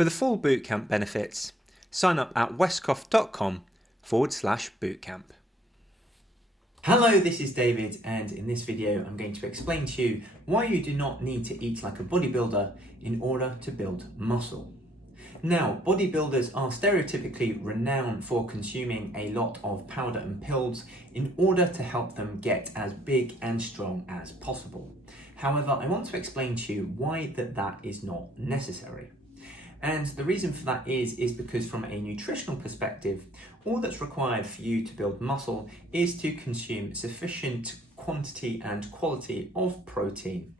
For the full bootcamp benefits, sign up at westcough.com/bootcamp. Hello, this is David, and in this video I'm going to explain to you why you do not need to eat like a bodybuilder in order to build muscle. Now, bodybuilders are stereotypically renowned for consuming a lot of powder and pills in order to help them get as big and strong as possible. However, I want to explain to you why that is not necessary. And the reason for that is because from a nutritional perspective, all that's required for you to build muscle is to consume sufficient quantity and quality of protein.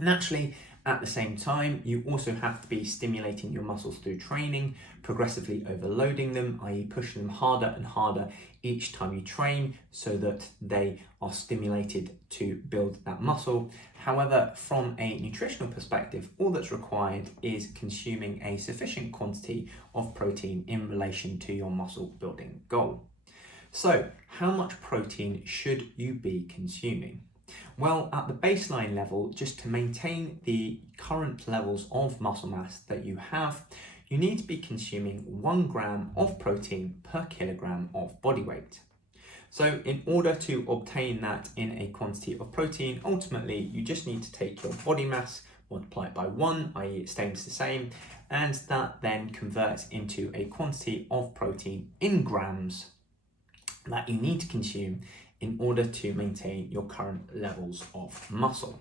Naturally, at the same time, you also have to be stimulating your muscles through training, progressively overloading them, i.e. pushing them harder and harder each time you train so that they are stimulated to build that muscle. However, from a nutritional perspective, all that's required is consuming a sufficient quantity of protein in relation to your muscle building goal. So, how much protein should you be consuming? Well, at the baseline level, just to maintain the current levels of muscle mass that you have, you need to be consuming 1 gram of protein per kilogram of body weight. So in order to obtain that in a quantity of protein, ultimately you just need to take your body mass, multiply it by 1, i.e. it stays the same, and that then converts into a quantity of protein in grams that you need to consume in order to maintain your current levels of muscle.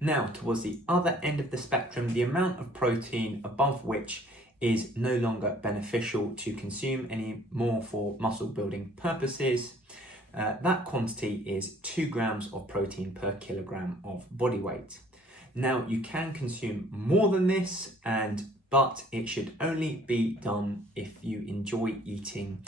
Now, towards the other end of the spectrum, the amount of protein above which is no longer beneficial to consume anymore for muscle building purposes, that quantity is 2 grams of protein per kilogram of body weight. Now, you can consume more than this, but it should only be done if you enjoy eating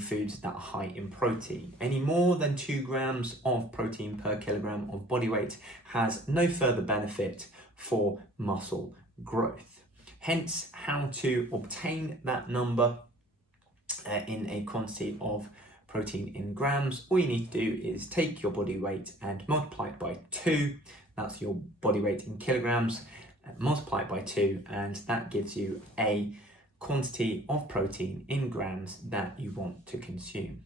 foods that are high in protein. Any more than 2 grams of protein per kilogram of body weight has no further benefit for muscle growth. Hence, how to obtain that number in a quantity of protein in grams. All you need to do is take your body weight and multiply it by 2. That's your body weight in kilograms. Multiply it by 2, and that gives you a quantity of protein in grams that you want to consume.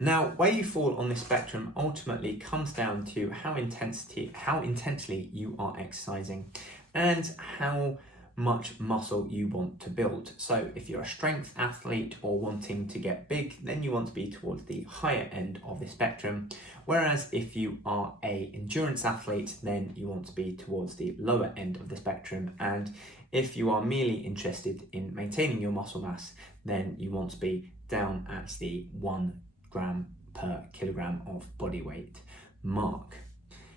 Now, where you fall on this spectrum ultimately comes down to how intensely you are exercising and how much muscle you want to build. So if you're a strength athlete or wanting to get big, then you want to be towards the higher end of the spectrum. Whereas if you are an endurance athlete, then you want to be towards the lower end of the spectrum. And if you are merely interested in maintaining your muscle mass, then you want to be down at the 1 gram per kilogram of body weight mark.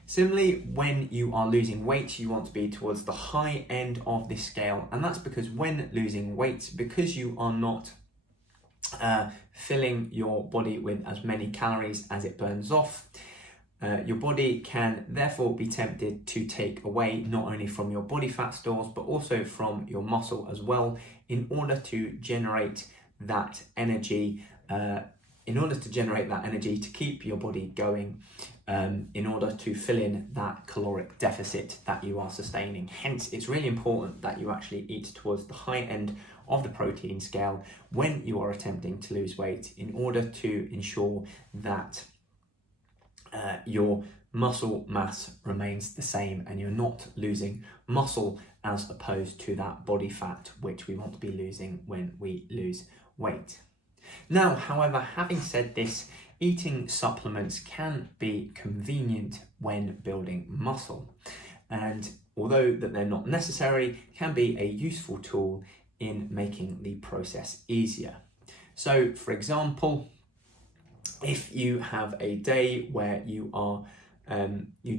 Similarly, when you are losing weight, you want to be towards the high end of this scale. And that's because when losing weight, because you are not filling your body with as many calories as it burns off, your body can therefore be tempted to take away not only from your body fat stores, but also from your muscle as well, in order to generate that energy, to keep your body going, in order to fill in that caloric deficit that you are sustaining. Hence, it's really important that you actually eat towards the high end of the protein scale when you are attempting to lose weight, in order to ensure that your muscle mass remains the same and you're not losing muscle as opposed to that body fat which we want to be losing when we lose weight. Now, however, having said this, eating supplements can be convenient when building muscle, and although that they're not necessary, can be a useful tool in making the process easier. So, for example, if you have a day where you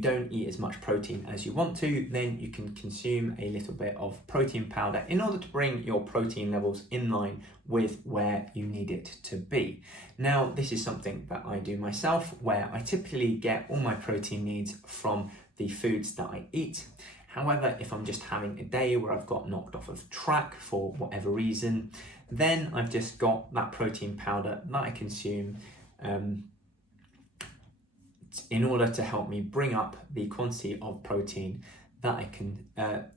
don't eat as much protein as you want to, then you can consume a little bit of protein powder in order to bring your protein levels in line with where you need it to be. Now, this is something that I do myself, where I typically get all my protein needs from the foods that I eat. However, if I'm just having a day where I've got knocked off of track for whatever reason, then I've just got that protein powder that I consume in order to help me bring up the quantity of protein that I can,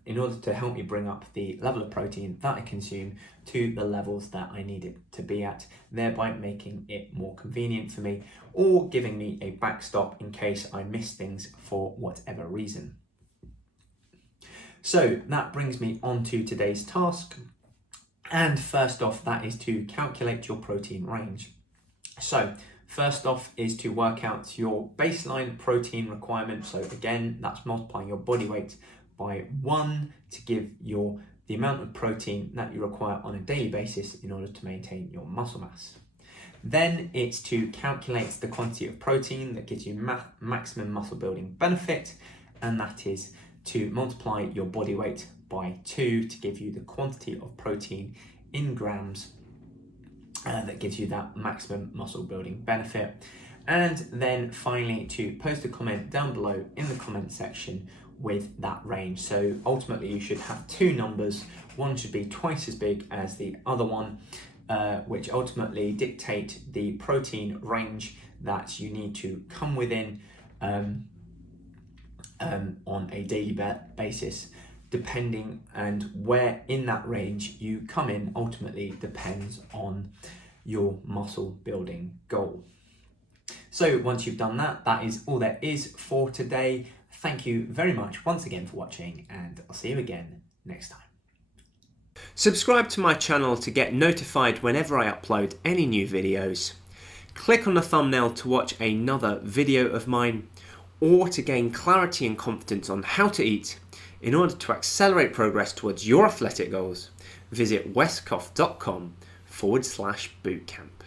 in order to help me bring up the level of protein that I consume to the levels that I need it to be at, thereby making it more convenient for me or giving me a backstop in case I miss things for whatever reason. So that brings me on to today's task. And first off, that is to calculate your protein range. So first off is to work out your baseline protein requirement. So again, that's multiplying your body weight by 1 to give the amount of protein that you require on a daily basis in order to maintain your muscle mass. Then it's to calculate the quantity of protein that gives you maximum muscle building benefit, and that is to multiply your body weight by 2 to give you the quantity of protein in grams that gives you that maximum muscle building benefit. And then finally to post a comment down below in the comment section with that range. So ultimately you should have 2 numbers. One should be twice as big as the other one, which ultimately dictate the protein range that you need to come within on a daily basis, depending, and where in that range you come in ultimately depends on your muscle building goal. So once you've done that, that is all there is for today. Thank you very much once again for watching, and I'll see you again next time. Subscribe to my channel to get notified whenever I upload any new videos. Click on the thumbnail to watch another video of mine, or to gain clarity and confidence on how to eat in order to accelerate progress towards your athletic goals. Visit westcough.com/bootcamp.